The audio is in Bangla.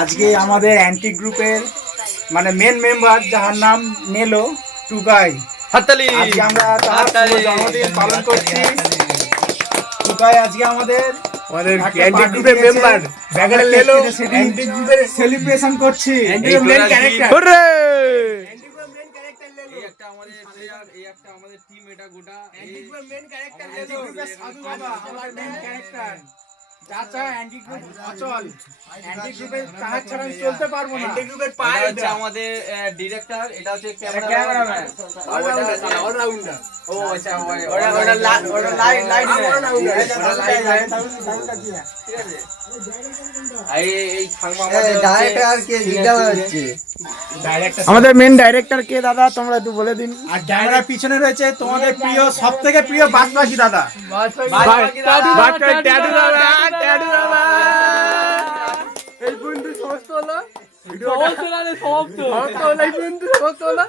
আজকে আমাদের অ্যান্টি গ্রুপের মানে মেন মেম্বার যার নাম নেলো টুকাই, হাততালি। আজকে আমরা তার জন্মদিন পালন করছি। টুকাই আজকে আমাদের অ্যান্টি গ্রুপের মেম্বার ব্যাগারে নেলো অ্যান্টি গ্রুপের সেলিব্রেশন করছি। Main character hurray! এই একটা আমাদের প্লেয়ার, এই একটা আমাদের টিম, এটা গোটা অ্যান্টি গ্রুপের মেন ক্যারেক্টার নেলো, সাধু বাবা আমার মেন ক্যারেক্টার। চাচা অ্যান্টি গ্রুপ অচল, অ্যান্টি গ্রুপের তাহার ছাড়া আমি চলতে পারবো না। অ্যান্টি গ্রুপের এটা হচ্ছে আমাদের ডিরেক্টর, এটা হচ্ছে ক্যামেরাম্যান, অলরাউন্ডার। ও আচ্ছা, ওটা লাইট লাইট ঠিক আছে। এই থাকবো আমাদের ডাইরেক্টর কে জিজ্ঞাসা হচ্ছে? আমাদের মেন ডাইরেক্টর কে দাদা তোমরা একটু বলে দিন। আর ক্যামেরার পিছনে রয়েছে তোমাদের প্রিয় সবথেকে প্রিয় বাসপাখি দাদা। এই বন্ধু সমস্ত হলো এই বন্ধু সমস্ত হলো